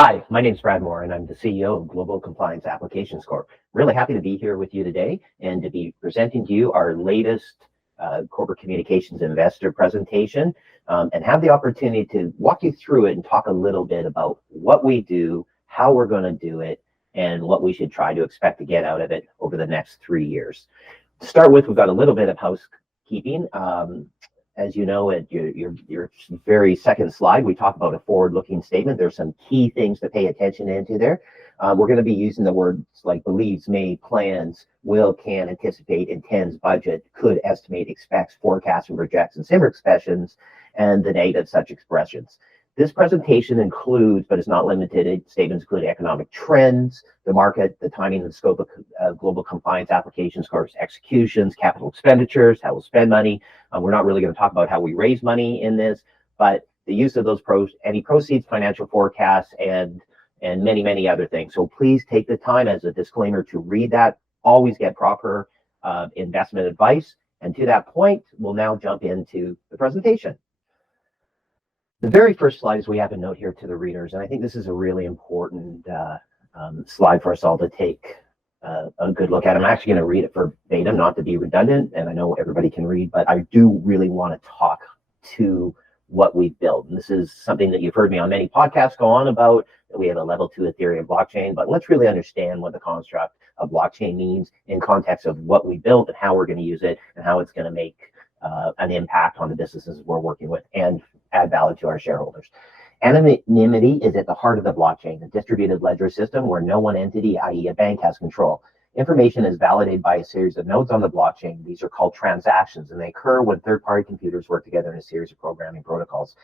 Hi, my name is Brad Moore, and I'm the CEO of Global Compliance Applications Corp. Really happy to be here with you today and to be presenting to you our latest corporate communications investor presentation and have the opportunity to walk you through it and talk a little bit about what we do, how we're going to do it, and what we should try to expect to get out of it over the next 3 years. To start with, we've got a little bit of housekeeping. As you know, at your very second slide, we talk about a forward-looking statement. There's some key things to pay attention into there. We're going to be using the words like believes, may, plans, will, can, anticipate, intends, budget, could, estimate, expects, forecasts, and projects, and similar expressions, and the date of such expressions. This presentation includes, but is not limited to, statements including economic trends, the market, the timing and scope of global compliance applications, course executions, capital expenditures, how we'll spend money. We're not really going to talk about how we raise money in this, but the use of those any proceeds, financial forecasts, and many other things. So please take the time as a disclaimer to read that. Always get proper investment advice. And to that point, we'll now jump into the presentation. The very first slide is we have a note here to the readers, and I think this is a really important slide for us all to take a good look at. I'm actually going to read it verbatim, not to be redundant, and I know everybody can read, but I do really want to talk to what we built. And this is something that you've heard me on many podcasts go on about, that we have a level 2 Ethereum blockchain, but let's really understand what the construct of blockchain means in context of what we built and how we're going to use it and how it's going to make an impact on the businesses we're working with and add value to our shareholders. Anonymity is at the heart of the blockchain, a distributed ledger system where no one entity, i.e. a bank, has control. Information is validated by a series of nodes on the blockchain. These are called transactions, and they occur when third-party computers work together in a series of programming protocols.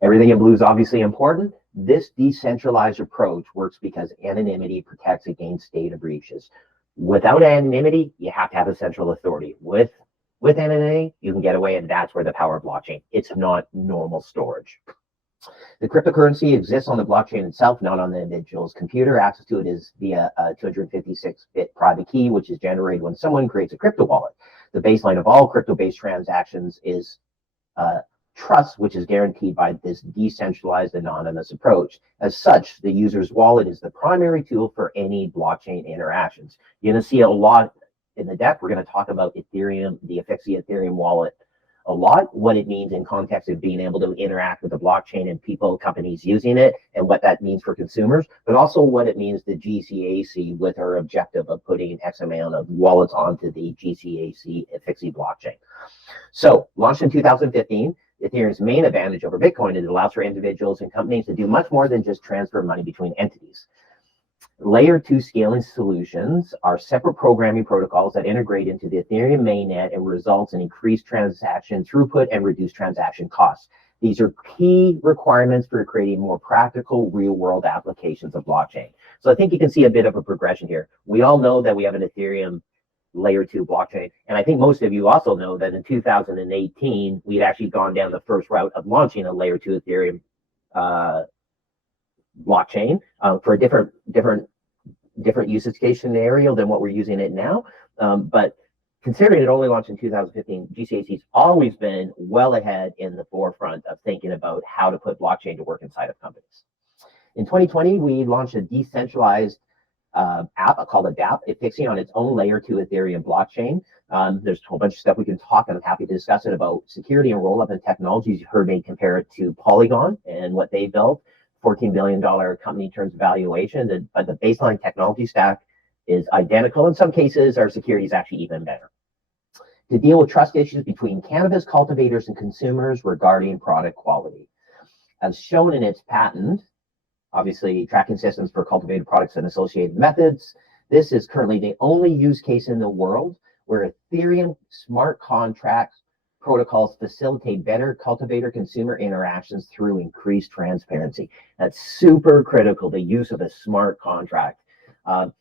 Everything in blue is obviously important. This decentralized approach works because anonymity protects against data breaches. Without anonymity, you have to have a central authority. With anonymity, you can get away, and that's where the power of blockchain. It's not normal storage. The cryptocurrency exists on the blockchain itself, not on the individual's computer. Access to it is via a 256-bit private key, which is generated when someone creates a crypto wallet. The baseline of all crypto-based transactions is trust, which is guaranteed by this decentralized anonymous approach. As such, the user's wallet is the primary tool for any blockchain interactions. You're going to see a lot in the deck. We're going to talk about Ethereum, the Afixia Ethereum wallet a lot, what it means in context of being able to interact with the blockchain and people, companies using it, and what that means for consumers, but also what it means to GCAC with our objective of putting X amount of wallets onto the GCAC Afixia blockchain. So, launched in 2015, Ethereum's main advantage over Bitcoin is it allows for individuals and companies to do much more than just transfer money between entities. Layer 2 scaling solutions are separate programming protocols that integrate into the Ethereum mainnet and results in increased transaction throughput and reduced transaction costs. These are key requirements for creating more practical real-world applications of blockchain. So I think you can see a bit of a progression here. We all know that we have an Ethereum Layer 2 blockchain, and I think most of you also know that in 2018, we'd actually gone down the first route of launching a Layer 2 Ethereum blockchain for a different usage case scenario than what we're using it now. But considering it only launched in 2015, GCAC's always been well ahead in the forefront of thinking about how to put blockchain to work inside of companies. In 2020, we launched a decentralized app called a DApp, fixing on its own Layer 2 Ethereum blockchain. There's a whole bunch of stuff we can talk, and I'm happy to discuss it about security and roll-up and technologies. You heard me compare it to Polygon and what they built. $14 billion company in terms of valuation, but the baseline technology stack is identical. In some cases, our security is actually even better. To deal with trust issues between cannabis cultivators and consumers regarding product quality. As shown in its patent, obviously tracking systems for cultivated products and associated methods, this is currently the only use case in the world where Ethereum smart contracts protocols facilitate better cultivator-consumer interactions through increased transparency. That's super critical, the use of a smart contract. I'm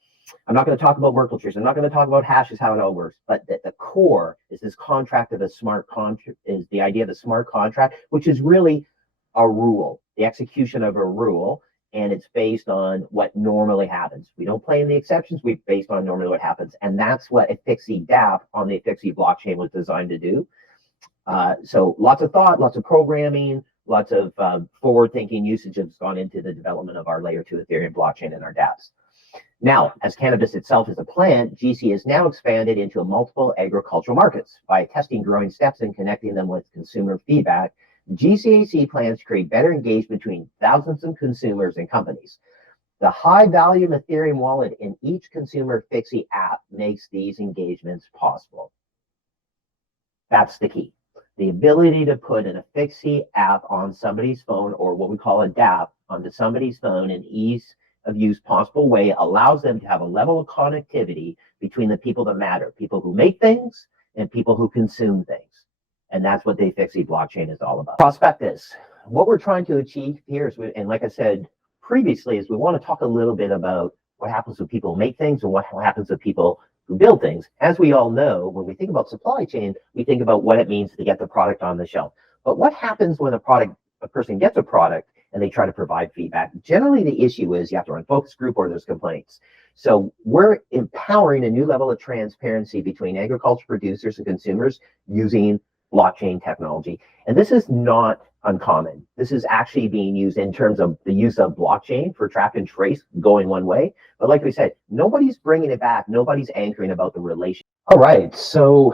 not going to talk about Merkle trees. I'm not going to talk about hashes, how it all works, but the core is this contract of a smart contract, is the idea of a smart contract, which is really a rule, the execution of a rule, and it's based on what normally happens. We don't play in the exceptions, we based on normally what happens, and that's what Afixia DApp on the Afixia blockchain was designed to do. So lots of thought, lots of programming, lots of forward-thinking usage has gone into the development of our layer 2 Ethereum blockchain and our dApps. Now, as cannabis itself is a plant, GC has now expanded into multiple agricultural markets. By testing growing steps and connecting them with consumer feedback, GCAC plans to create better engagement between thousands of consumers and companies. The high volume Ethereum wallet in each consumer Fixie app makes these engagements possible. That's the key. The ability to put an Fixie app on somebody's phone, or what we call a dApp, onto somebody's phone in ease of use possible way allows them to have a level of connectivity between the people that matter, people who make things and people who consume things. And that's what the Fixie blockchain is all about. Prospectus. What we're trying to achieve here is, and like I said previously, is we want to talk a little bit about what happens when people make things and what happens with people who build things. As we all know, when we think about supply chain, we think about what it means to get the product on the shelf. But what happens when a person gets a product and they try to provide feedback? Generally, the issue is you have to run focus group or there's complaints. So we're empowering a new level of transparency between agriculture producers and consumers using blockchain technology. And this is not uncommon. This is actually being used in terms of the use of blockchain for track and trace going one way. But like we said, nobody's bringing it back. Nobody's anchoring about the relation. All right. So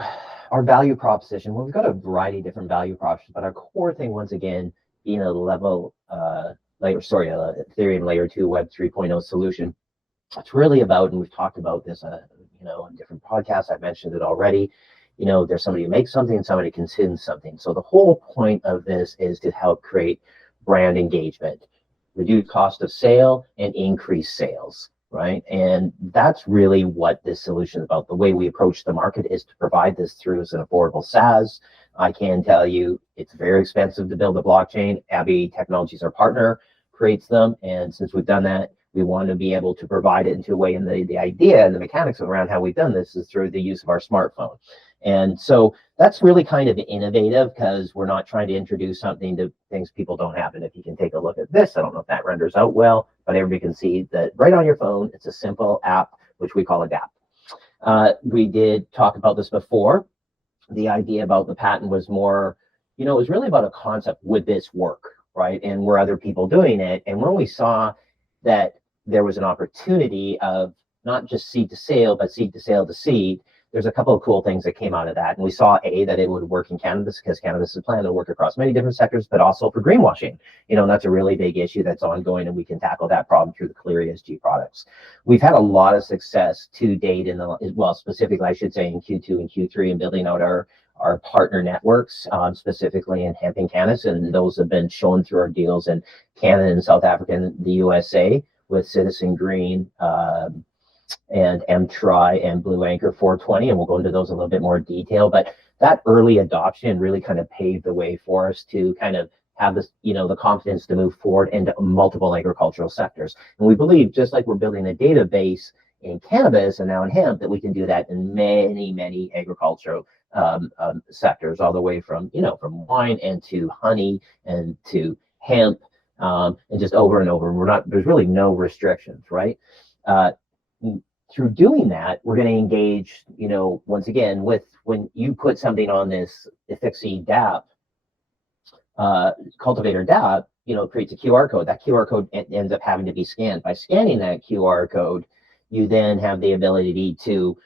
our value proposition, well, we've got a variety of different value propositions, but our core thing, once again, being a Ethereum layer 2 Web 3.0 solution. It's really about, and we've talked about this, on different podcasts. I've mentioned it already. There's somebody who makes something and somebody consumes something. So the whole point of this is to help create brand engagement, reduce cost of sale, and increase sales, right? And that's really what this solution is about. The way we approach the market is to provide this through as an affordable SaaS. I can tell you it's very expensive to build a blockchain. Abby Technologies, our partner, creates them. And since we've done that, we want to be able to provide it into a way, and the idea and the mechanics around how we've done this is through the use of our smartphone. And so that's really kind of innovative because we're not trying to introduce something to things people don't have. And if you can take a look at this, I don't know if that renders out well, but everybody can see that right on your phone, it's a simple app, which we call a dApp. We did talk about this before. The idea about the patent was more, it was really about a concept. Would this work, right? And were other people doing it? And when we saw that there was an opportunity of not just seed to sale, but seed to sale to seed, there's a couple of cool things that came out of that. And we saw, that it would work in cannabis because cannabis is planned to work across many different sectors, but also for greenwashing. That's a really big issue that's ongoing, and we can tackle that problem through the Clear ESG products. We've had a lot of success to date specifically, I should say, in Q2 and Q3 in building out our partner networks, specifically in hemp and cannabis, and those have been shown through our deals in Canada and South Africa and the USA with Citizen Green, and M-Tri and Blue Anchor 420, and we'll go into those a little bit more detail. But that early adoption really kind of paved the way for us to kind of have this, the confidence to move forward into multiple agricultural sectors. And we believe, just like we're building a database in cannabis and now in hemp, that we can do that in many, many agricultural sectors, all the way from, from wine and to honey and to hemp, and just over and over. There's really no restrictions, right? Through doing that, we're going to engage, once again, with when you put something on this Fixie dApp, cultivator dApp, it creates a QR code. That QR code ends up having to be scanned. By scanning that QR code, you then have the ability to,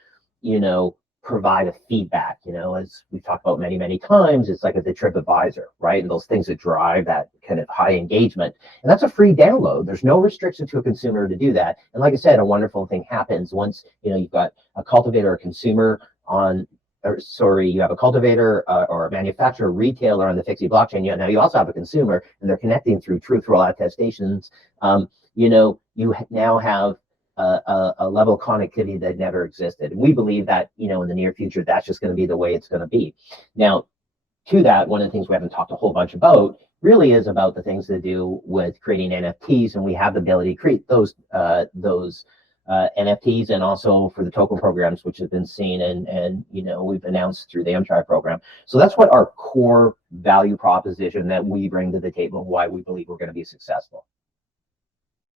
provide a feedback, as we've talked about many, many times. It's like the TripAdvisor, right? And those things that drive that kind of high engagement. And that's a free download. There's no restriction to a consumer to do that. And like I said, a wonderful thing happens once, you've got a cultivator or consumer you have a cultivator or a manufacturer, retailer on the Fixie blockchain. Now you also have a consumer, and they're connecting through truthful attestations. You now have a level of connectivity that never existed. And we believe that, in the near future, that's just going to be the way it's going to be. Now, to that, one of the things we haven't talked a whole bunch about really is about the things to do with creating NFTs, and we have the ability to create those NFTs, and also for the token programs, which have been seen and we've announced through the M-Tri program. So that's what our core value proposition that we bring to the table, and why we believe we're going to be successful.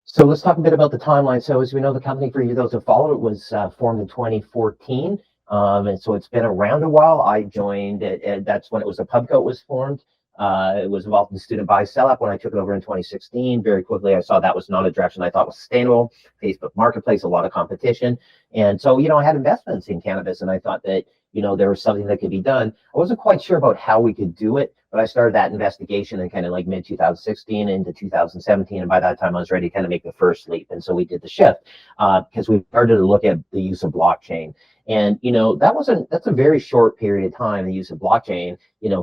So let's talk a bit about the timeline. So as we know, the company, for you those who follow it, was formed in 2014. And so it's been around a while. I joined, that's when it was a pubco was formed. It was involved in student buy sell up when I took it over in 2016. Very quickly, I saw that was not a direction I thought was sustainable. Facebook Marketplace, a lot of competition. And so, I had investments in cannabis, and I thought that, there was something that could be done. I wasn't quite sure about how we could do it, but I started that investigation in kind of like mid 2016 into 2017. And by that time, I was ready to kind of make the first leap. And so we did the shift because we started to look at the use of blockchain. And, that's a very short period of time, the use of blockchain,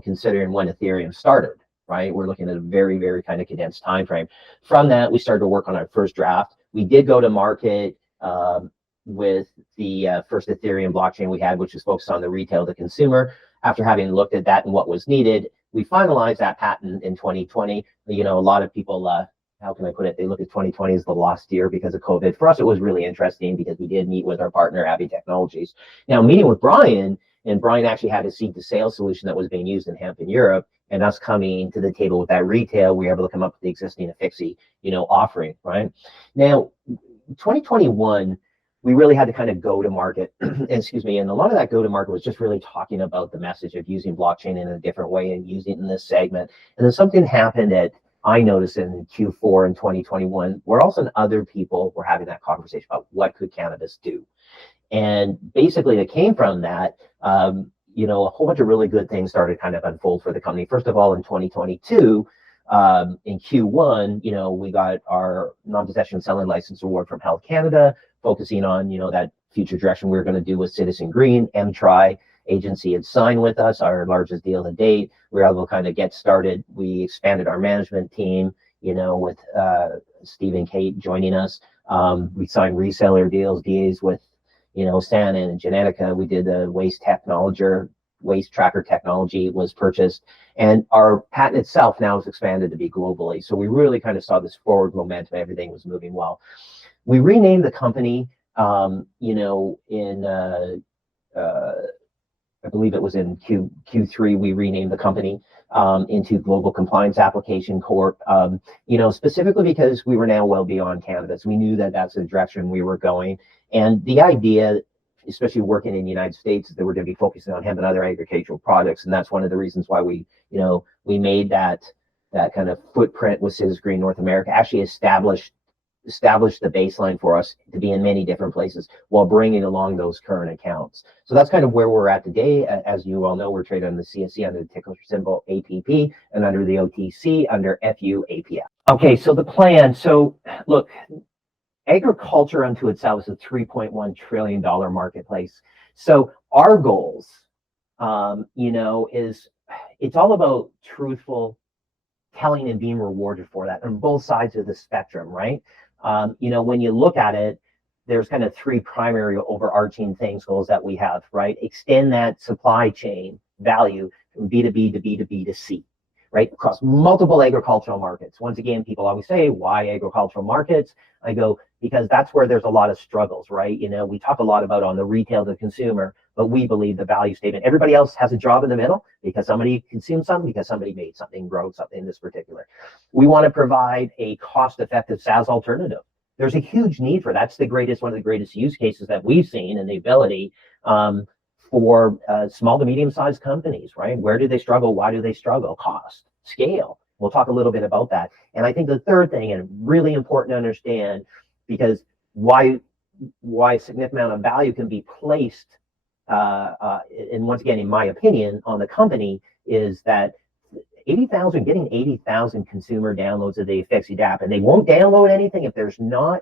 considering when Ethereum started, right? We're looking at a very, very kind of condensed time frame. From that, we started to work on our first draft. We did go to market with the first Ethereum blockchain we had, which was focused on the retail to consumer. After having looked at that and what was needed, we finalized that patent in 2020. A lot of people, how can I put it? They look at 2020 as the lost year because of COVID. For us, it was really interesting because we did meet with our partner, Abbey Technologies. Now, meeting with Brian, and Brian actually had a seed to sales solution that was being used in hemp in Europe, and us coming to the table with that retail, we were able to come up with the existing Afixi, offering, right? Now, 2021, we really had to kind of go to market, excuse me, and a lot of that go to market was just really talking about the message of using blockchain in a different way and using it in this segment. And then something happened that I noticed in Q4 in 2021, where also other people were having that conversation about what could cannabis do. And basically it came from that, a whole bunch of really good things started kind of unfold for the company. First of all, in 2022, in Q1, we got our non-possession selling license award from Health Canada, focusing on, that future direction we were going to do with Citizen Green. MTRI agency had signed with us, our largest deal to date. We were able to kind of get started. We expanded our management team, with Steve and Kate joining us. We signed reseller deals, DAs with, Sana and Genetica. We did the waste tracker technology was purchased, and our patent itself now is expanded to be globally. So we really kind of saw this forward momentum. Everything was moving well. We renamed the company, I believe it was in Q3, we renamed the company into Global Compliance Application Corp, specifically because we were now well beyond cannabis. We knew that that's the direction we were going. And the idea, especially working in the United States, is that we're going to be focusing on hemp and other agricultural products. And that's one of the reasons why we made that kind of footprint with Citizen Green North America, actually established the baseline for us to be in many different places while bringing along those current accounts. So that's kind of where we're at today. As you all know, we're traded on the CSE under the ticker symbol APP and under the OTC under FUAPF. Okay, so the plan. So look, agriculture unto itself is a $3.1 trillion marketplace. So our goals, is it's all about truthful telling and being rewarded for that on both sides of the spectrum, right? When you look at it, there's kind of three primary overarching goals that we have, right? Extend that supply chain value from B2B to B2B to C, right? Across multiple agricultural markets. Once again, people always say, why agricultural markets? I go, because that's where there's a lot of struggles, right? We talk a lot about on the retail to consumer, but we believe the value statement, everybody else has a job in the middle because somebody consumed something, because somebody made something, grow something in this particular. We want to provide a cost-effective SaaS alternative. There's a huge need for that. That's one of the greatest use cases that we've seen, and the ability for small to medium-sized companies, right? Where do they struggle? Why do they struggle? Cost, scale. We'll talk a little bit about that. And I think the third thing, and really important to understand, because why a significant amount of value can be placed, and once again, in my opinion, on the company, is that getting 80,000 consumer downloads of the Afixi app, and they won't download anything if there's not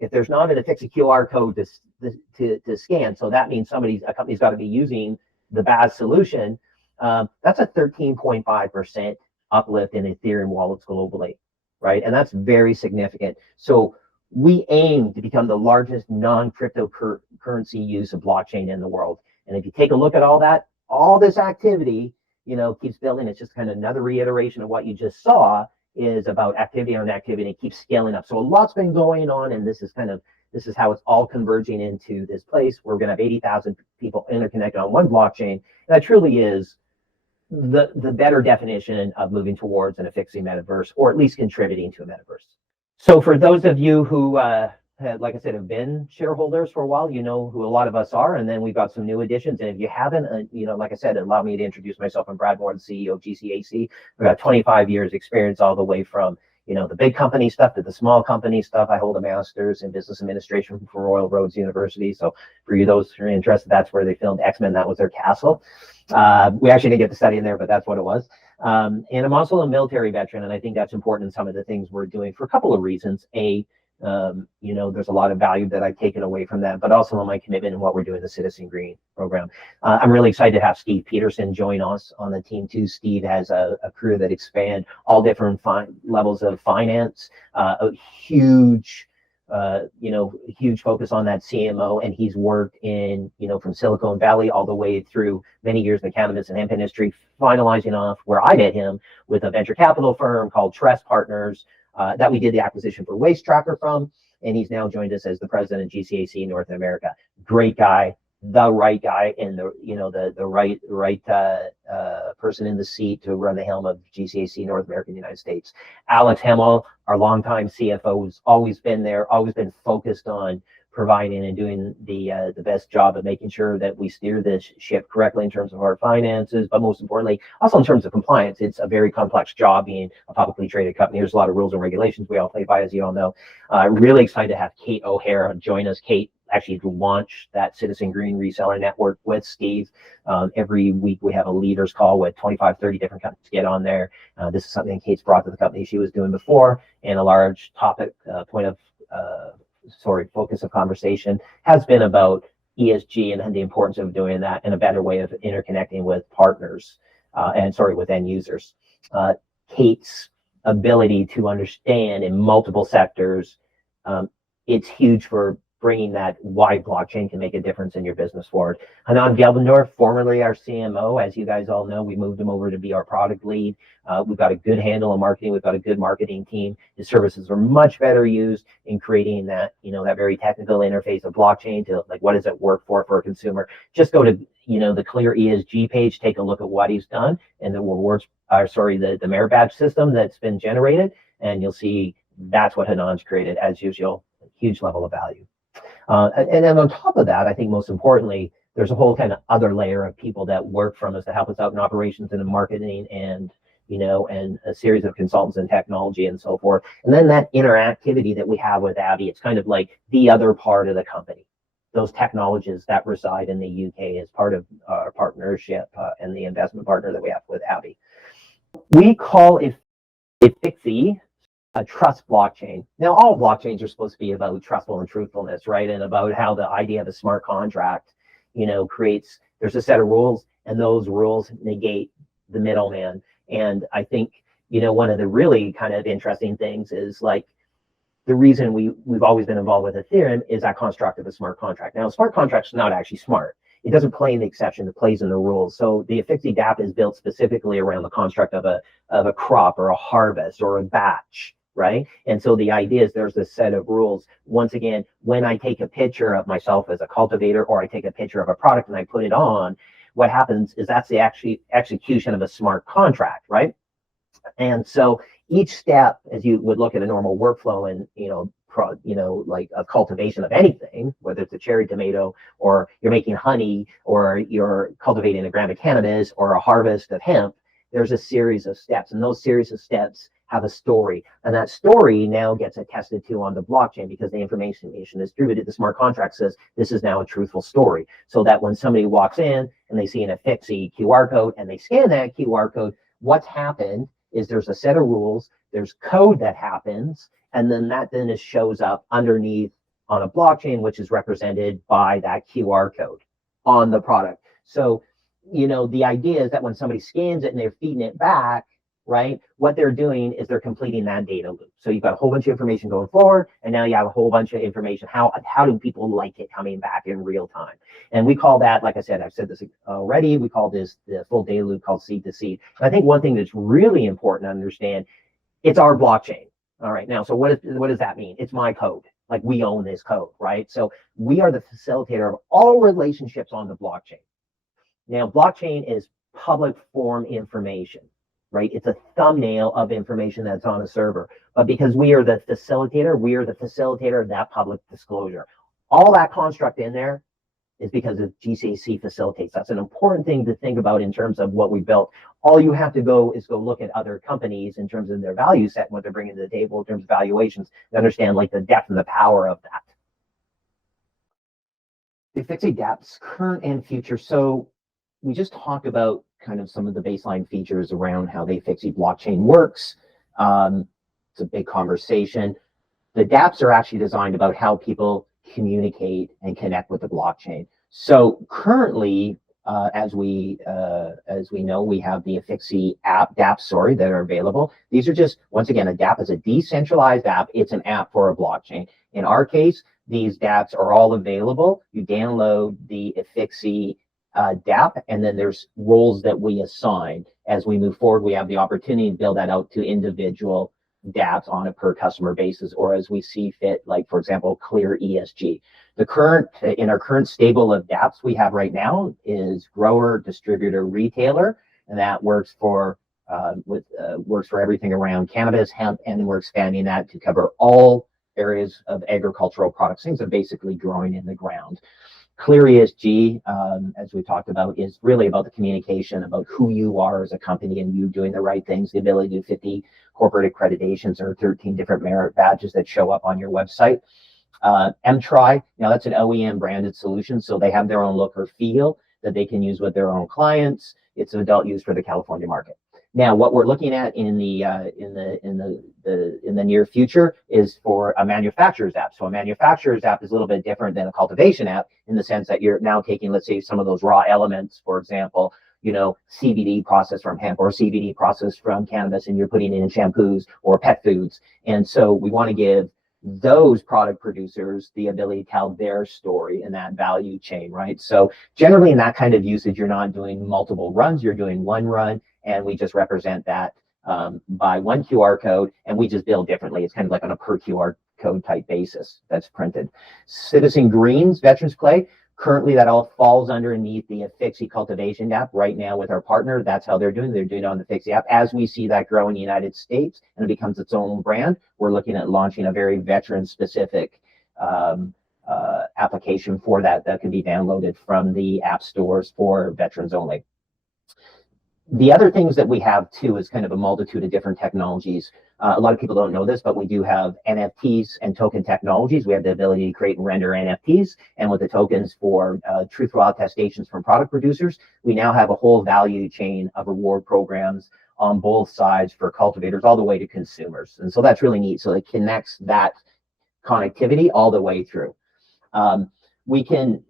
an Afixi QR code to scan. So that means a company's got to be using the BAS solution. That's a 13.5% uplift in Ethereum wallets globally, right? And that's very significant. So we aim to become the largest non-cryptocurrency use of blockchain in the world. And if you take a look at all this activity, keeps building. It's just kind of another reiteration of what you just saw, is about activity on activity, and it keeps scaling up. So a lot's been going on, and this is how it's all converging into this place. We're going to have 80,000 people interconnected on one blockchain. And that truly is the better definition of moving towards an Afixi metaverse, or at least contributing to a metaverse. So for those of you who like I said, have been shareholders for a while. You know who a lot of us are, and then we've got some new additions. And if you haven't, like I said, allow me to introduce myself. I'm Brad Moore, the CEO of GCAC. I've got 25 years experience all the way from the big company stuff to the small company stuff. I hold a master's in business administration from Royal Roads University. So for you, those who are interested, that's where they filmed X-Men. That was their castle. We actually didn't get to study in there, but that's what it was. And I'm also a military veteran, and I think that's important in some of the things we're doing for a couple of reasons. There's a lot of value that I've taken away from that, but also on my commitment and what we're doing, the Citizen Green program. I'm really excited to have Steve Peterson join us on the team too. Steve has a career that expand all different levels of finance, a huge focus on that CMO, and he's worked in, from Silicon Valley all the way through many years in the cannabis and hemp industry, finalizing off where I met him with a venture capital firm called Trust Partners, that we did the acquisition for Waste Tracker from, and he's now joined us as the president of GCAC North America. Great guy, the right guy, and the right person in the seat to run the helm of GCAC North America in the United States. Alex Hemmel, our longtime CFO, who's always been there, always been focused on providing and doing the best job of making sure that we steer this ship correctly in terms of our finances, but most importantly, also in terms of compliance. It's a very complex job being a publicly traded company. There's a lot of rules and regulations we all play by, as you all know. Really excited to have Kate O'Hara join us. Kate actually launched that Citizen Green reseller network with Steve. Every week we have a leaders call with 25, 30 different companies get on there. This is something Kate's brought to the company she was doing before, and a large topic focus of conversation has been about ESG and the importance of doing that and a better way of interconnecting with partners with end users. Kate's ability to understand in multiple sectors, it's huge for bringing that why blockchain can make a difference in your business forward. Hanan Gelbendorf, formerly our CMO, as you guys all know, we moved him over to be our product lead. We've got a good handle on marketing. We've got a good marketing team. His services are much better used in creating that, that very technical interface of blockchain to what does it work for a consumer. Just go to, the Clear ESG page, take a look at what he's done and the rewards, the merit badge system that's been generated. And you'll see that's what Hanan's created, as usual, a huge level of value. And then on top of that, I think most importantly, there's a whole kind of other layer of people that work from us to help us out in operations and in marketing and, and a series of consultants in technology and so forth. And then that interactivity that we have with Abby, it's kind of like the other part of the company. Those technologists that reside in the UK as part of our partnership and the investment partner that we have with Abby. We call it Fixie a trust blockchain. Now, all blockchains are supposed to be about trustful and truthfulness, right? And about how the idea of a smart contract, there's a set of rules, and those rules negate the middleman. And I think, one of the really kind of interesting things is the reason we've always been involved with Ethereum is that construct of a smart contract. Now, a smart contract's not actually smart. It doesn't play in the exception, it plays in the rules. So the Fixie DApp is built specifically around the construct of a crop or a harvest or a batch. Right. And so the idea is there's this set of rules. Once again, when I take a picture of myself as a cultivator, or I take a picture of a product and I put it on, what happens is that's the execution of a smart contract. Right. And so each step, as you would look at a normal workflow and, a cultivation of anything, whether it's a cherry tomato or you're making honey or you're cultivating a gram of cannabis or a harvest of hemp, there's a series of steps, and those series of steps have a story, and that story now gets attested to on the blockchain because the information is distributed. The smart contract says this is now a truthful story, so that when somebody walks in and they see an Fixie QR code and they scan that QR code, what's happened is there's a set of rules, there's code that happens, and then that shows up underneath on a blockchain, which is represented by that QR code on the product. So, the idea is that when somebody scans it and they're feeding it back, right, what they're doing is they're completing that data loop. So you've got a whole bunch of information going forward, and now you have a whole bunch of information. How do people like it coming back in real time? And we call that, like I said, I've said this already, we call this the full data loop called seed to seed. And I think one thing that's really important to understand, it's our blockchain. All right, now, so what does that mean? It's my code. We own this code, right? So we are the facilitator of all relationships on the blockchain. Now, blockchain is public form information, right? It's a thumbnail of information that's on a server. but because we are the facilitator of that public disclosure. All that construct in there is because of GCAC facilitates. That's an important thing to think about in terms of what we built. All you have to go look at other companies in terms of their value set and what they're bringing to the table in terms of valuations to understand like the depth and the power of that. The FIXI dApps, current and future. So we just talked about kind of some of the baseline features around how the FIXI blockchain works. It's a big conversation. The dApps are actually designed about how people communicate and connect with the blockchain. So currently, as we know, we have the FIXI dApps, that are available. These are just, once again, a dApp is a decentralized app. It's an app for a blockchain. In our case, these dApps are all available. You download the FIXI dApp, and then there's roles that we assign. As we move forward, we have the opportunity to build that out to individual dApps on a per customer basis, or as we see fit, like for example, Clear ESG. In our current stable of dApps we have right now is grower, distributor, retailer, and that works for everything around cannabis, hemp, and we're expanding that to cover all areas of agricultural products, things that are basically growing in the ground. Clear ESG, as we talked about, is really about the communication about who you are as a company and you doing the right things, the ability to do 50 corporate accreditations or 13 different merit badges that show up on your website. mTry, now that's an OEM branded solution, so they have their own look or feel that they can use with their own clients. It's an adult use for the California market. Now, what we're looking at in the near future is for a manufacturer's app. So a manufacturer's app is a little bit different than a cultivation app in the sense that you're now taking, let's say, some of those raw elements, for example, CBD processed from hemp or CBD processed from cannabis, and you're putting it in shampoos or pet foods. And so we want to give those product producers the ability to tell their story in that value chain, right? So generally in that kind of usage, you're not doing multiple runs, you're doing one run, and we just represent that by one QR code, and we just bill differently. It's kind of like on a per QR code type basis that's printed. Citizen Greens Veterans Play, currently that all falls underneath the FIXI cultivation app right now with our partner. That's how they're doing it on the FIXI app. As we see that grow in the United States and it becomes its own brand, we're looking at launching a very veteran specific application for that can be downloaded from the app stores for veterans only. The other things that we have too is kind of a multitude of different technologies. A lot of people don't know this, but we do have NFTs and token technologies. We have the ability to create and render NFTs, and with the tokens for truthful attestations from product producers, we now have a whole value chain of reward programs on both sides for cultivators all the way to consumers. And so that's really neat. So it connects that connectivity all the way through. We can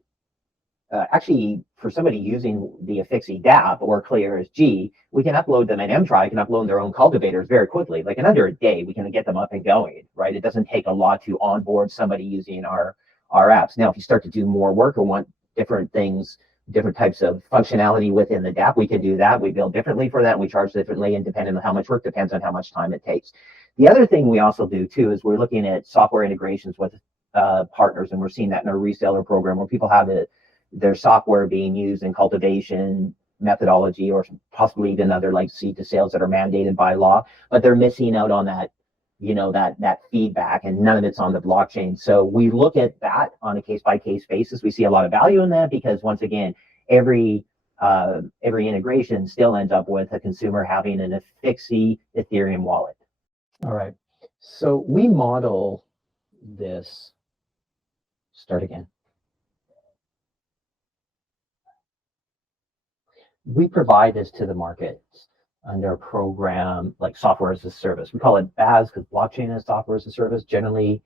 actually, for somebody using the FIXI dApp or Clear ESG, we can upload them, and mTry can upload their own cultivators very quickly. Like in under a day, we can get them up and going, right? It doesn't take a lot to onboard somebody using our apps. Now, if you start to do more work or want different things, different types of functionality within the dApp, we can do that. We bill differently for that. We charge differently, and depending on how much work, depends on how much time it takes. The other thing we also do too is we're looking at software integrations with partners, and we're seeing that in our reseller program where people have their software being used in cultivation methodology or possibly even other like seed to sales that are mandated by law, but they're missing out on that, that feedback, and none of it's on the blockchain. So we look at that on a case by case basis. We see a lot of value in that because once again, every integration still ends up with a consumer having an FIXI Ethereum wallet. All right, so we model this. Start again. We provide this to the market under a program like software as a service. We call it BaaS because blockchain is software as a service. Generally,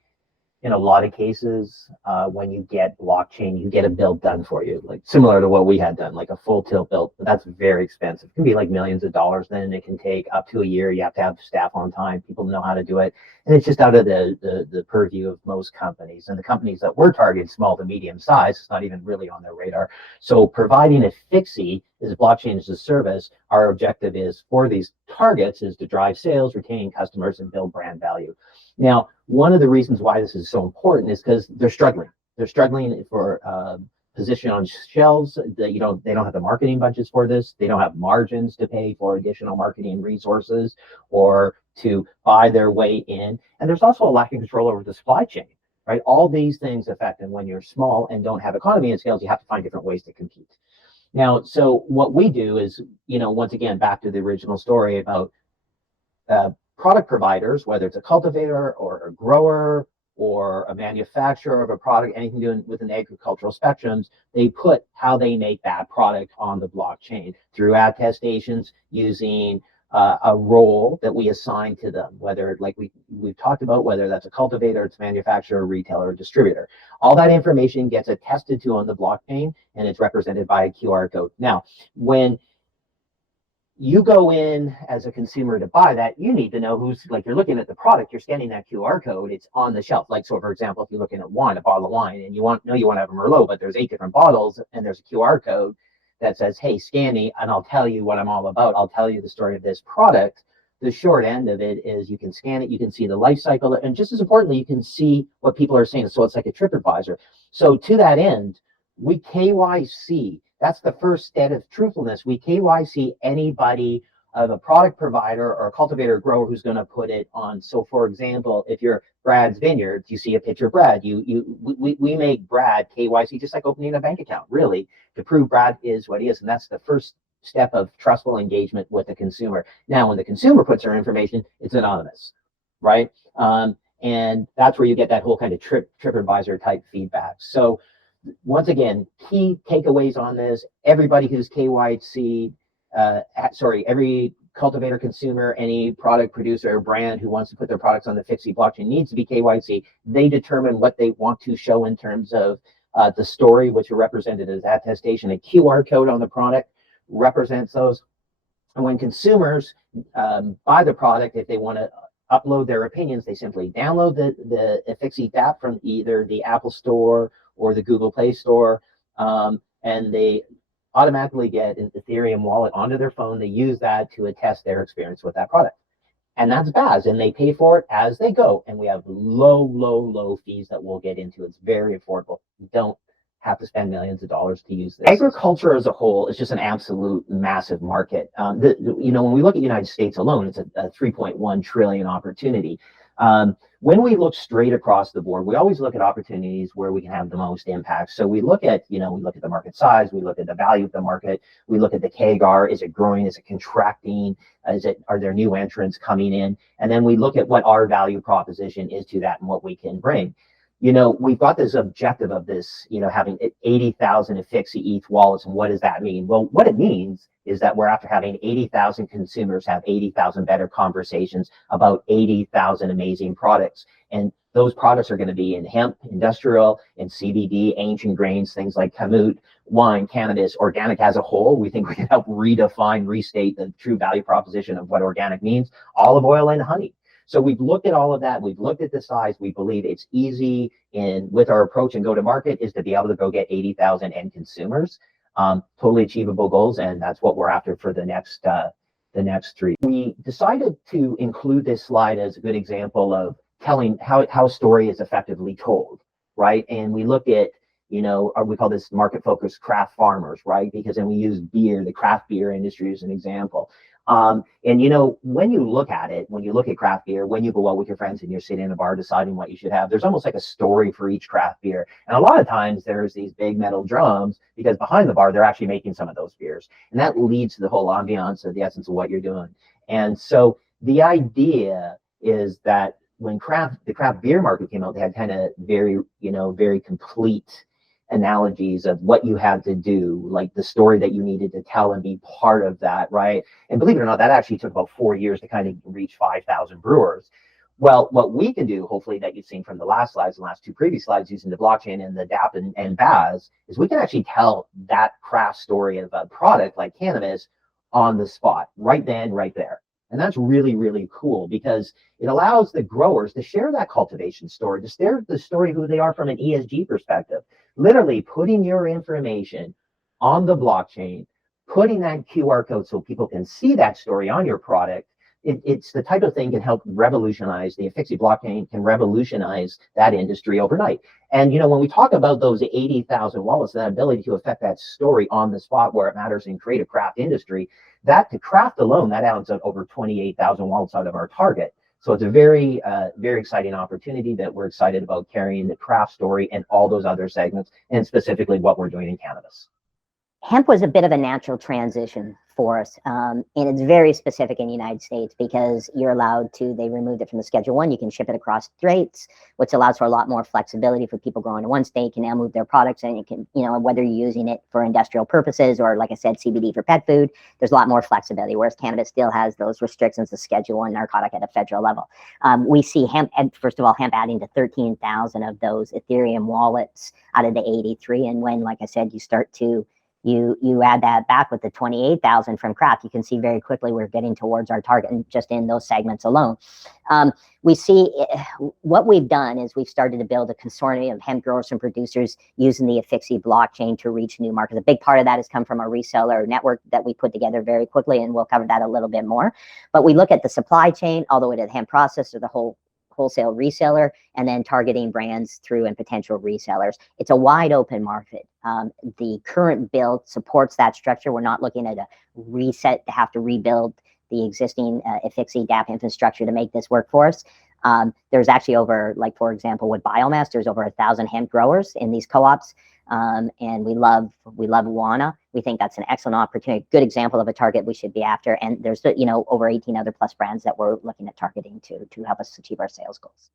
in a lot of cases, when you get blockchain, you get a build done for you, like similar to what we had done, like a full tilt build, but that's very expensive. It can be like millions of dollars. Then it can take up to a year. You have to have staff on time. People know how to do it. And it's just out of the purview of most companies. And the companies that we're targeting, small to medium size, it's not even really on their radar. So providing a FIXI is a blockchain as a service. Our objective is for these targets is to drive sales, retain customers, and build brand value. Now, one of the reasons why this is so important is because they're struggling. They're struggling for position on shelves. They don't have the marketing budgets for this. They don't have margins to pay for additional marketing resources or to buy their way in. And there's also a lack of control over the supply chain, right? All these things affect, and when you're small and don't have economy and scales, you have to find different ways to compete. Now, so what we do is, once again, back to the original story about product providers, whether it's a cultivator or a grower or a manufacturer of a product, anything doing with an agricultural spectrums, they put how they make that product on the blockchain through attestations using a role that we assign to them, whether, like we've talked about, whether that's a cultivator, it's a manufacturer, retailer, or distributor. All that information gets attested to on the blockchain, and it's represented by a QR code. Now, when you go in as a consumer to buy that, you need to know who's, like, you're looking at the product, you're scanning that QR code, it's on the shelf. Like, so for example, if you're looking at wine, a bottle of wine, and you want to have a Merlot, but there's 8 different bottles, and there's a QR code that says, hey, scan me, and I'll tell you what I'm all about. I'll tell you the story of this product. The short end of it is you can scan it, you can see the life cycle, and just as importantly, you can see what people are saying. So it's like a TripAdvisor. So to that end, we KYC. That's the first step of truthfulness. We KYC anybody of a product provider or a cultivator or grower who's going to put it on. So for example, if you're Brad's Vineyard, you see a picture of Brad, we make Brad KYC, just like opening a bank account, really, to prove Brad is what he is. And that's the first step of trustful engagement with the consumer. Now, when the consumer puts their information, it's anonymous, right? And that's where you get that whole kind of TripAdvisor type feedback. So once again, key takeaways on this: everybody who's KYC, every cultivator, consumer, any product producer or brand who wants to put their products on the Fixie blockchain needs to be KYC. They determine what they want to show in terms of the story, which are represented as attestation. A QR code on the product represents those. And when consumers buy the product, if they want to upload their opinions, they simply download the Fixie app from either the Apple Store or the Google Play Store, and they automatically get an Ethereum wallet onto their phone. They use that to attest their experience with that product. And that's BAS, and they pay for it as they go. And we have low fees that we'll get into. It's very affordable. You don't have to spend millions of dollars to use this. Agriculture as a whole is just an absolute massive market. When we look at the United States alone, it's a 3.1 trillion opportunity. When we look straight across the board, we always look at opportunities where we can have the most impact. So we look at, we look at the market size, we look at the value of the market, we look at the CAGR, is it growing, is it contracting, are there new entrants coming in? And then we look at what our value proposition is to that and what we can bring. We've got this objective of this, having 80,000 Fixie ETH wallets. And what does that mean? Well, what it means is that we're after having 80,000 consumers have 80,000 better conversations about 80,000 amazing products. And those products are going to be in hemp, industrial, and CBD, ancient grains, things like kamut, wine, cannabis, organic as a whole. We think we can help redefine, restate the true value proposition of what organic means, olive oil and honey. So we've looked at all of that. We've looked at the size. We believe it's easy with our approach and go to market is to be able to go get 80,000 end consumers. Totally achievable goals, and that's what we're after for the next 3. We decided to include this slide as a good example of telling how a story is effectively told, right? And we look at, we call this market focused craft farmers, right? Because then we use beer, the craft beer industry as an example. And when you look at it, when you look at craft beer, when you go out with your friends and you're sitting in a bar deciding what you should have, there's almost like a story for each craft beer. And a lot of times there's these big metal drums because behind the bar, they're actually making some of those beers. And that leads to the whole ambiance of the essence of what you're doing. And so the idea is that when the craft beer market came out, they had kind of very complete analogies of what you had to do, like the story that you needed to tell and be part of that, right? And believe it or not, that actually took about 4 years to kind of reach 5,000 brewers. Well, what we can do, hopefully, that you've seen from the last slides, the last 2 previous slides using the blockchain and the DApp and BAS, is we can actually tell that craft story of a product like cannabis on the spot, right then, right there. And that's really, really cool because it allows the growers to share that cultivation story, to share the story who they are from an ESG perspective. Literally putting your information on the blockchain, putting that QR code so people can see that story on your product, it's the type of thing can help revolutionize the Efixi blockchain, can revolutionize that industry overnight. And when we talk about those 80,000 wallets, that ability to affect that story on the spot where it matters in creative craft industry, that to craft alone, that adds up over 28,000 wallets out of our target. So it's a very, very exciting opportunity that we're excited about carrying the craft story and all those other segments, and specifically what we're doing in cannabis. Hemp was a bit of a natural transition for us, and it's very specific in the United States because you're allowed to, they removed it from the Schedule 1, you can ship it across states, which allows for a lot more flexibility for people growing in one state can now move their products, and you can, whether you're using it for industrial purposes or, like I said, CBD for pet food, there's a lot more flexibility, whereas cannabis still has those restrictions of Schedule 1 narcotic at a federal level. We see hemp, and first of all, hemp adding to 13,000 of those Ethereum wallets out of the 83, and when, like I said, you start to you add that back with the 28,000 from craft, you can see very quickly we're getting towards our target and just in those segments alone. We see what we've done is we've started to build a consortium of hemp growers and producers using the Efixi blockchain to reach new markets. A big part of that has come from a reseller network that we put together very quickly, and we'll cover that a little bit more. But we look at the supply chain all the way to the hemp processor, the whole wholesale reseller, and then targeting brands through and potential resellers. It's a wide open market. The current build supports that structure. We're not looking at a reset to have to rebuild the existing Efixi DApp infrastructure to make this work for us. There's actually over, like, for example, with biomass, there's over 1,000 hemp growers in these co-ops. And we love Wana. We think that's an excellent opportunity, good example of a target we should be after. And there's over 18 other plus brands that we're looking at targeting to help us achieve our sales goals.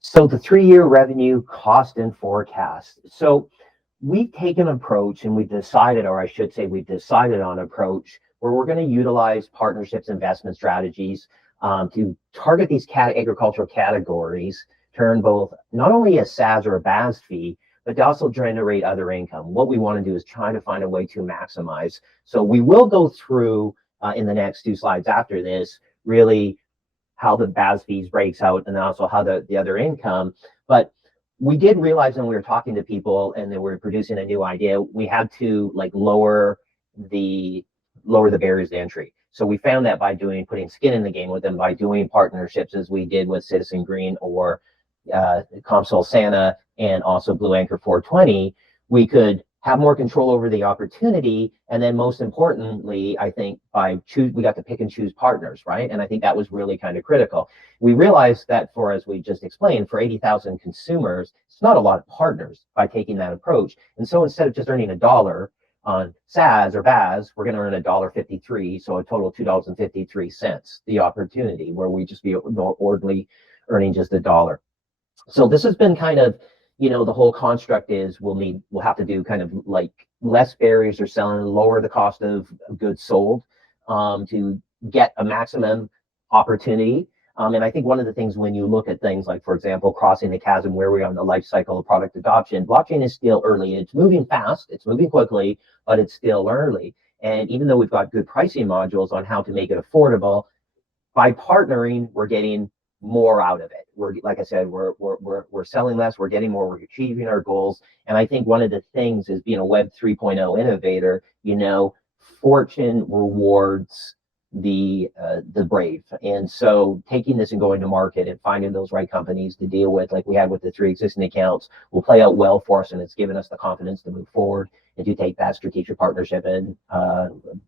So the 3-year revenue, cost, and forecast. So we've taken an approach, and we've decided, or I should say we've decided on an approach where we're going to utilize partnerships, investment strategies to target these agricultural categories, turn both not only a SaaS or a BaaS fee, but to also generate other income. What we want to do is try to find a way to maximize. So we will go through in the next 2 slides after this, really how the BaaS fees breaks out and also how the other income. But we did realize when we were talking to people and then we were producing a new idea, we had to lower the barriers to entry. So we found that by putting skin in the game with them, by doing partnerships as we did with Citizen Green or Comsol Santa and also Blue Anchor 420, we could have more control over the opportunity. And then most importantly, I think we got to pick and choose partners, right? And I think that was really kind of critical. We realized that as we just explained, for 80,000 consumers, it's not a lot of partners by taking that approach. And so instead of just earning $1 on SaaS or BaaS, we're going to earn $1.53, so a total of $2.53, the opportunity where we just be ordinarily earning just $1. So this has been kind of, the whole construct is we'll have to do kind of like less barriers or selling, lower the cost of goods sold to get a maximum opportunity. And I think one of the things when you look at things like, for example, crossing the chasm where we are on the life cycle of product adoption, blockchain is still early. It's moving fast, it's moving quickly, but it's still early. And even though we've got good pricing modules on how to make it affordable, by partnering, we're getting more out of it. Like I said, we're selling less, we're getting more, we're achieving our goals. And I think one of the things is being a Web 3.0 innovator, fortune rewards the brave. And so taking this and going to market and finding those right companies to deal with, like we had with the 3 existing accounts, will play out well for us, and it's given us the confidence to move forward and to take that strategic partnership and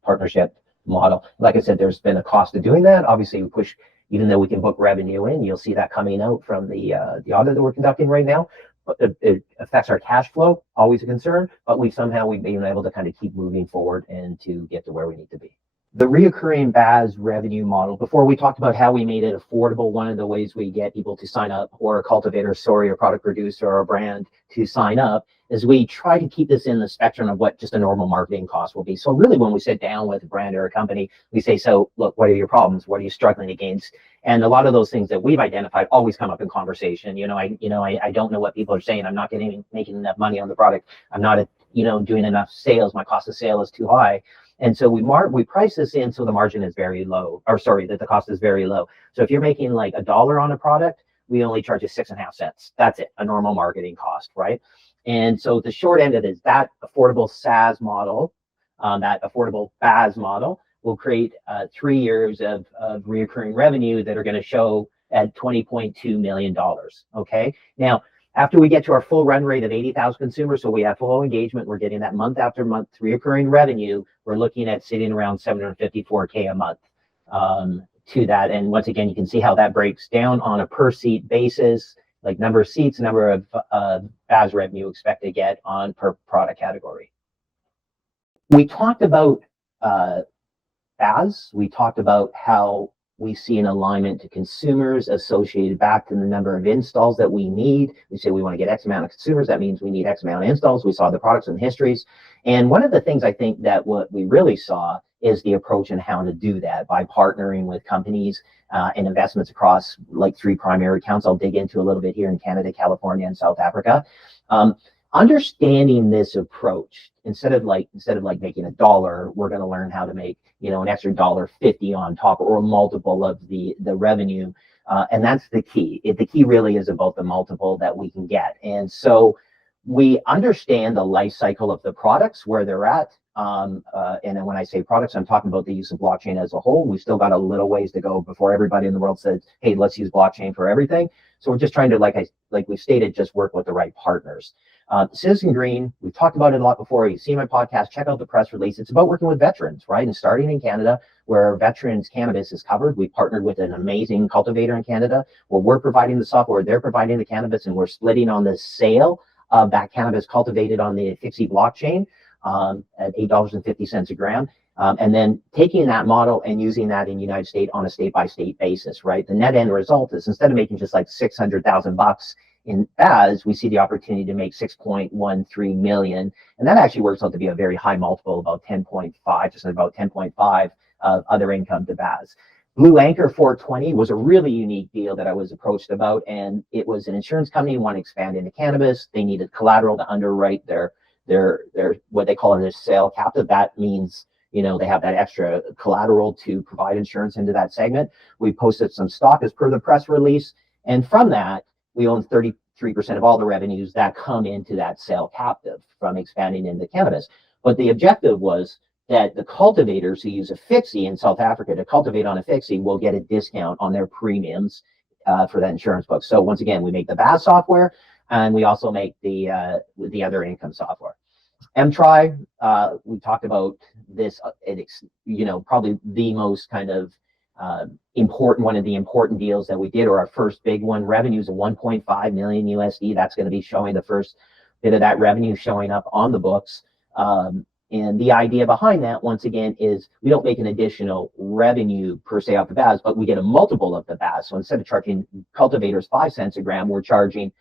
partnership model. Like I said, there's been a cost to doing that. Obviously, we push. Even though we can book revenue in, you'll see that coming out from the audit that we're conducting right now. But it affects our cash flow, always a concern, but we've been able to kind of keep moving forward and to get to where we need to be. The reoccurring BaaS revenue model, before we talked about how we made it affordable, one of the ways we get people to sign up, or a cultivator, or product producer or a brand to sign up, is we try to keep this in the spectrum of what just a normal marketing cost will be. So really when we sit down with a brand or a company, we say, so look, what are your problems? What are you struggling against? And a lot of those things that we've identified always come up in conversation. I don't know what people are saying. I'm not making enough money on the product. I'm not, doing enough sales. My cost of sale is too high. And so we price this in so the margin is very low, that the cost is very low. So if you're making like $1 on a product, we only charge you 6.5 cents. That's it, a normal marketing cost, right? And so the short end of it is that affordable SaaS model, that affordable BaaS model, will create 3 years of reoccurring revenue that are going to show at $20.2 million. Okay. Now, after we get to our full run rate of 80,000 consumers, so we have full engagement, we're getting that month after month reoccurring revenue, we're looking at sitting around 754K a month to that. And once again, you can see how that breaks down on a per seat basis, like number of seats, number of BAS revenue expect to get on per product category. We talked about BAS. We talked about how we see an alignment to consumers associated back to the number of installs that we need. We say we want to get X amount of consumers. That means we need X amount of installs. We saw the products and histories. And one of the things I think that what we really saw is the approach and how to do that by partnering with companies and investments across like 3 primary accounts. I'll dig into a little bit here in Canada, California, and South Africa. Understanding this approach, instead of like making $1, we're going to learn how to make, an extra $1.50 on top, or a multiple of the revenue. And that's the key. The key really is about the multiple that we can get. And so we understand the life cycle of the products, where they're at. And then when I say products, I'm talking about the use of blockchain as a whole. We've still got a little ways to go before everybody in the world says, hey, let's use blockchain for everything. So we're just trying to, like we stated, just work with the right partners. Citizen Green, we've talked about it a lot before. You've seen my podcast, check out the press release. It's about working with veterans, right? And starting in Canada, where veterans cannabis is covered. We partnered with an amazing cultivator in Canada, where we're providing the software, they're providing the cannabis, and we're splitting on the sale of that cannabis cultivated on the Fixie blockchain at $8.50 a gram. And then taking that model and using that in the United States on a state-by-state basis, right? The net end result is, instead of making just like $600,000 in BAS, we see the opportunity to make 6.13 million. And that actually works out to be a very high multiple, about 10.5, just about 10.5 of other income to BAS. Blue Anchor 420 was a really unique deal that I was approached about. And it was an insurance company who wanted to expand into cannabis. They needed collateral to underwrite their what they call their sale captive. That means, they have that extra collateral to provide insurance into that segment. We posted some stock as per the press release. And from that, we own 33% of all the revenues that come into that sale captive from expanding into cannabis. But the objective was that the cultivators who use a Fixie in South Africa to cultivate on a Fixie will get a discount on their premiums for that insurance book. So once again, we make the BAS software, and we also make the other income software. mTry, we talked about this, probably the most kind of important, one of the important deals that we did, or our first big one. Revenues of 1.5 million USD. That's going to be showing the first bit of that revenue showing up on the books. And the idea behind that, once again, is we don't make an additional revenue per se off the BAS, but we get a multiple of the BAS. So instead of charging cultivators 5 cents a gram, we're getting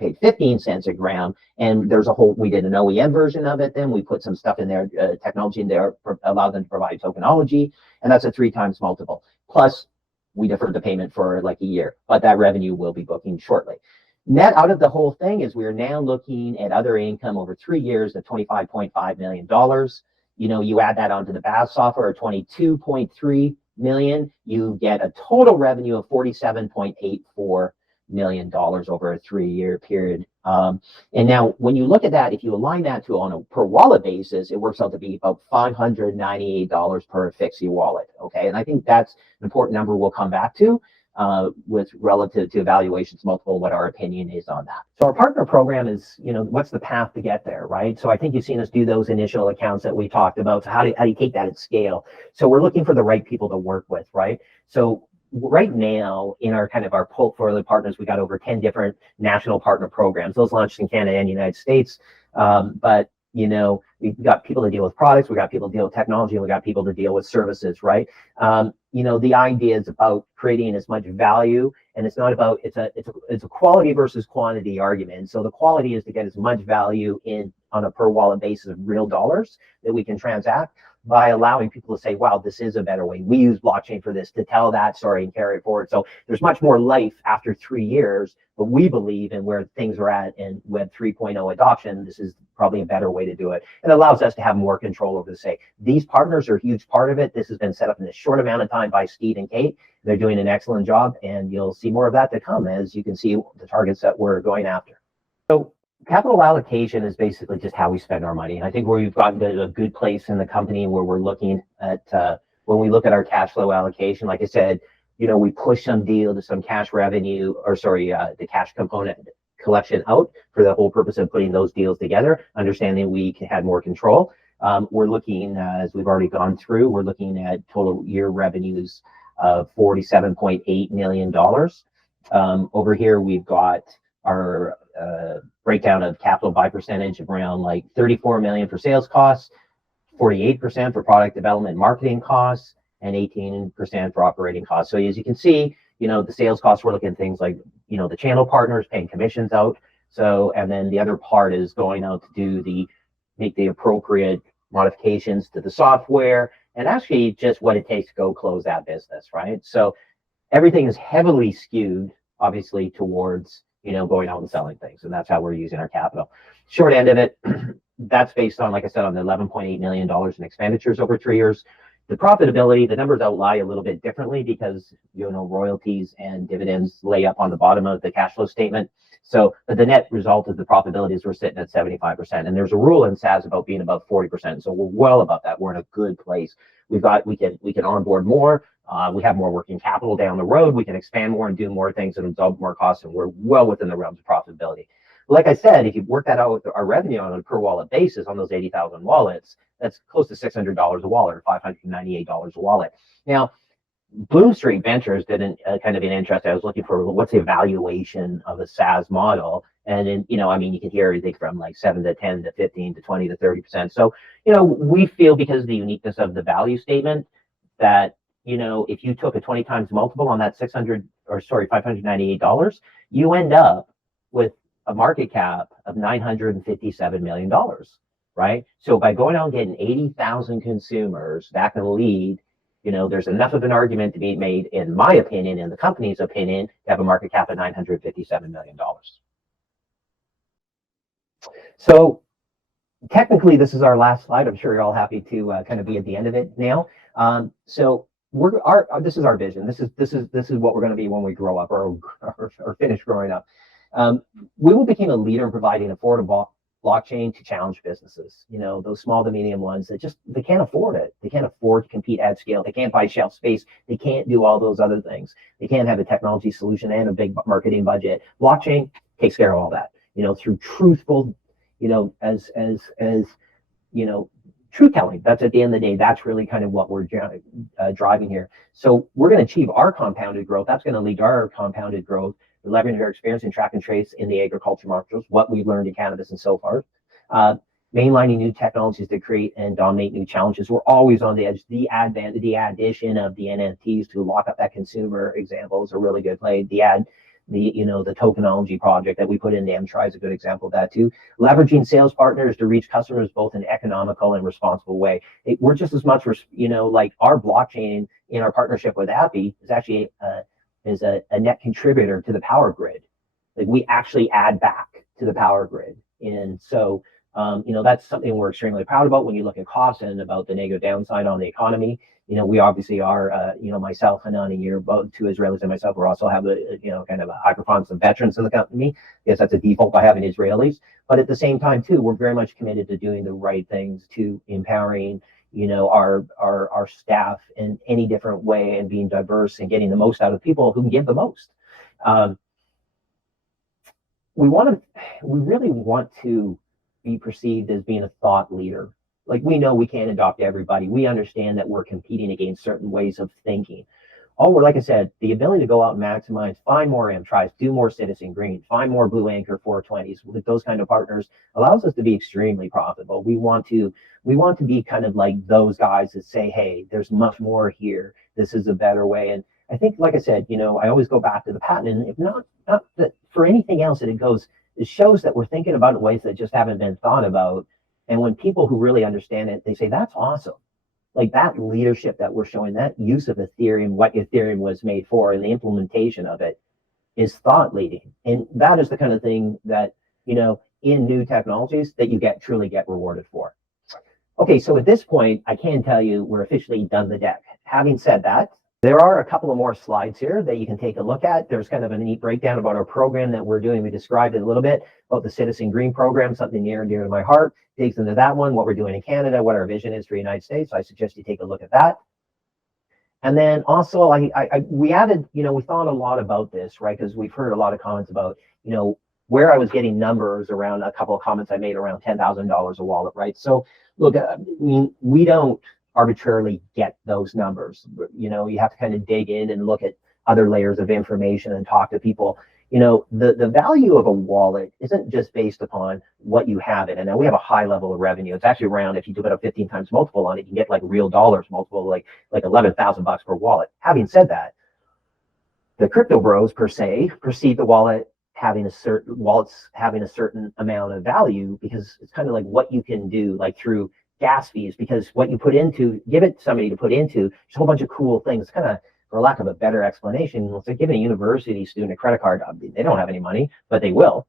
paid 15 cents a gram. And we did an OEM version of it. Then we put some stuff in there, technology in there, allow them to provide tokenology. And that's a 3 times multiple. Plus, we deferred the payment for like a year, but that revenue will be booking shortly. Net out of the whole thing is we're now looking at other income over 3 years of $25.5 million. You add that onto the BAS software of 22.3 million, you get a total revenue of $47.84 million over a 3-year period. And now when you look at that, if you align that to on a per wallet basis, it works out to be about $598 per Fixie wallet. Okay. And I think that's an important number we'll come back to with relative to evaluations multiple, what our opinion is on that. So our partner program is, what's the path to get there, right? So I think you've seen us do those initial accounts that we talked about. So how do you take that at scale? So we're looking for the right people to work with, right? So right now, in our portfolio partners, we got over 10 different national partner programs. Those launched in Canada and the United States. But we've got people to deal with products, we got people to deal with technology, and we got people to deal with services, right? The idea is about creating as much value, and it's not about it's a quality versus quantity argument. So the quality is to get as much value on a per wallet basis of real dollars that we can transact, by allowing people to say, wow, this is a better way. We use blockchain for this, to tell that story and carry it forward. So there's much more life after 3 years, but we believe in where things are at in Web 3.0 adoption, this is probably a better way to do it. It allows us to have more control over these partners are a huge part of it. This has been set up in a short amount of time by Steve and Kate. They're doing an excellent job, and you'll see more of that to come as you can see the targets that we're going after. So capital allocation is basically just how we spend our money. And I think where we've gotten to a good place in the company where we're looking at, when we look at our cash flow allocation, like I said, we push some deal to some cash revenue, or sorry, the cash component collection out for the whole purpose of putting those deals together, understanding we had more control. We're looking, as we've already gone through, we're looking at total year revenues of $47.8 million. Over here, we've got our breakdown of capital by percentage of around like 34 million for sales costs, 48% for product development marketing costs, and 18% for operating costs. So as you can see, the sales costs, we're looking at things like, the channel partners paying commissions out. So, and then the other part is going out to make the appropriate modifications to the software, and actually just what it takes to go close that business, right? So everything is heavily skewed, obviously, towards, going out and selling things. And that's how we're using our capital. Short end of it, that's based on, like I said, on the $11.8 million in expenditures over 3 years. The profitability, the numbers outlie a little bit differently because, royalties and dividends lay up on the bottom of the cash flow statement. So, but the net result of the profitability is we're sitting at 75%. And there's a rule in SaaS about being above 40%. So we're well above that. We're in a good place. We can onboard more. We have more working capital down the road. We can expand more and do more things and absorb more costs. And we're well within the realms of profitability. Like I said, if you work that out with our revenue on a per wallet basis on those 80,000 wallets, that's close to $600 a wallet, or $598 a wallet. Now, Bloom Street Ventures did kind of an interest. I was looking for what's the evaluation of a SaaS model. And then, you can hear everything from like 7 to 10 to 15 to 20 to 30%. So, we feel because of the uniqueness of the value statement that, if you took a 20 times multiple on that $598, you end up with a market cap of $957 million, right? So by going out and getting 80,000 consumers, that can lead, there's enough of an argument to be made, in my opinion, in the company's opinion, to have a market cap of $957 million. So technically, this is our last slide. I'm sure you're all happy to kind of be at the end of it now. So this is our vision. This is what we're going to be when we grow up or finish growing up. We will become a leader in providing affordable blockchain to challenge businesses, those small to medium ones that they can't afford it. They can't afford to compete at scale. They can't buy shelf space. They can't do all those other things. They can't have a technology solution and a big marketing budget. Blockchain takes care of all that, through truthful, truth telling. That's at the end of the day, that's really kind of what we're driving here. So we're going to achieve our compounded growth. That's going to lead to our compounded growth. We're leveraging our experience in track and trace in the agriculture markets, what we've learned in cannabis and so forth. Mainlining new technologies to create and dominate new challenges. We're always on the edge. The addition of the NFTs to lock up that consumer example is a really good play. The tokenology project that we put in Amtry is a good example of that too. Leveraging sales partners to reach customers both in an economical and responsible way. We're just as much, like our blockchain in our partnership with Appy is actually is a net contributor to the power grid. Like we actually add back to the power grid. And so, that's something we're extremely proud about when you look at costs and about the negative downside on the economy. We obviously are, myself and Anna here, both two Israelis and myself, we also have kind of a high preponderance of veterans in the company. Yes, that's a default by having Israelis. But at the same time, too, we're very much committed to doing the right things, to empowering, our staff in any different way and being diverse and getting the most out of people who can give the most. We really want to be perceived as being a thought leader. Like we know we can't adopt everybody. We understand that we're competing against certain ways of thinking. Like I said, the ability to go out and maximize, find more Amtris, do more Citizen Green, find more Blue Anchor 420s with those kind of partners allows us to be extremely profitable. We want to be kind of like those guys that say, hey, there's much more here. This is a better way. And I think, like I said, I always go back to the patent, and if not that for anything else, it shows that we're thinking about it in ways that just haven't been thought about. And when people who really understand it, they say, that's awesome. Like that leadership that we're showing, that use of Ethereum, what Ethereum was made for, and the implementation of it is thought leading. And that is the kind of thing that, in new technologies that you truly get rewarded for. Okay, so at this point, I can tell you we're officially done the deck. Having said that, There are a couple of more slides here that you can take a look at. There's kind of a neat breakdown about our program that we're doing. We described it a little bit about the Citizen Green program, something near and dear to my heart. Digs into that one, what we're doing in Canada, what our vision is for the United States. So I suggest you take a look at that. And then also we added, we thought a lot about this, right? Because we've heard a lot of comments about, where I was getting numbers around a couple of comments I made around $10,000 a wallet, right? So look, we don't arbitrarily get those numbers. You have to kind of dig in and look at other layers of information and talk to people. The value of a wallet isn't just based upon what you have in it. And now we have a high level of revenue. It's actually around, if you do it a 15 times multiple on it, you can get like real dollars multiple, like $11,000 per wallet. Having said that, the crypto bros per se perceive the wallets having a certain amount of value, because it's kind of like what you can do, like through gas fees, because what you put into, give it to somebody to put into, there's a whole bunch of cool things. It's kind of, for lack of a better explanation, it's like giving a university student a credit card. They don't have any money, but they will.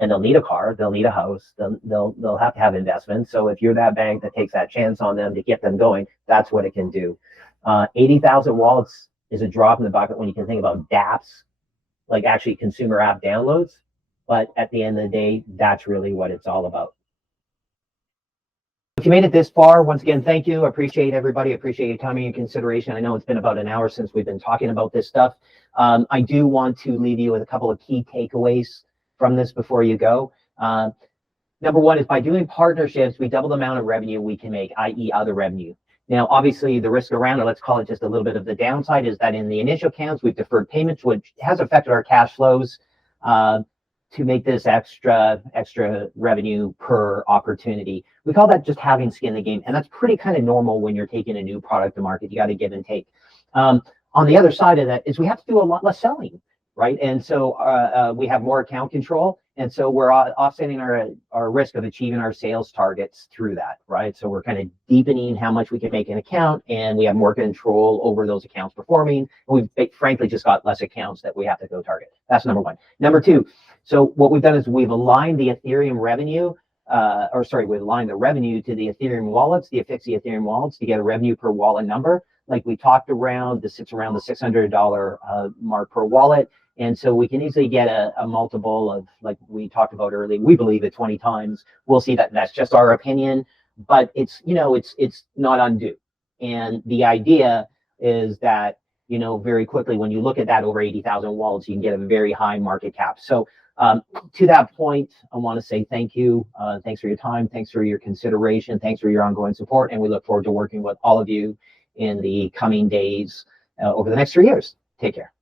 And they'll need a car, they'll need a house, they'll have to have investments. So if you're that bank that takes that chance on them to get them going, that's what it can do. 80,000 wallets is a drop in the bucket when you can think about dApps, like actually consumer app downloads. But at the end of the day, that's really what it's all about. If you made it this far, once again, thank you. I appreciate everybody. I appreciate your time and your consideration. I know it's been about an hour since we've been talking about this stuff. I do want to leave you with a couple of key takeaways from this before you go. Number one is, by doing partnerships, we double the amount of revenue we can make, i.e. other revenue. Now, obviously, the risk around it, let's call it just a little bit of the downside, is that in the initial accounts, we've deferred payments, which has affected our cash flows to make this extra revenue per opportunity. We call that just having skin in the game. And that's pretty kind of normal when you're taking a new product to market. You got to give and take. On the other side of that is we have to do a lot less selling, right? And so we have more account control. And so we're offsetting our risk of achieving our sales targets through that, right? So we're kind of deepening how much we can make an account, and we have more control over those accounts performing. And we've frankly just got less accounts that we have to go target. That's number one. Number two, so what we've done is we've aligned the Ethereum revenue, we've aligned the revenue to the Ethereum wallets, the Affixi Ethereum wallets, to get a revenue per wallet number. Like we talked around, this sits around the $600 mark per wallet. And so we can easily get a multiple of, like we talked about earlier, we believe at 20 times. We'll see that that's just our opinion, but it's not undue. And the idea is that, very quickly, when you look at that over 80,000 wallets, you can get a very high market cap. So to that point, I want to say thank you. Thanks for your time. Thanks for your consideration. Thanks for your ongoing support. And we look forward to working with all of you in the coming days over the next 3 years. Take care.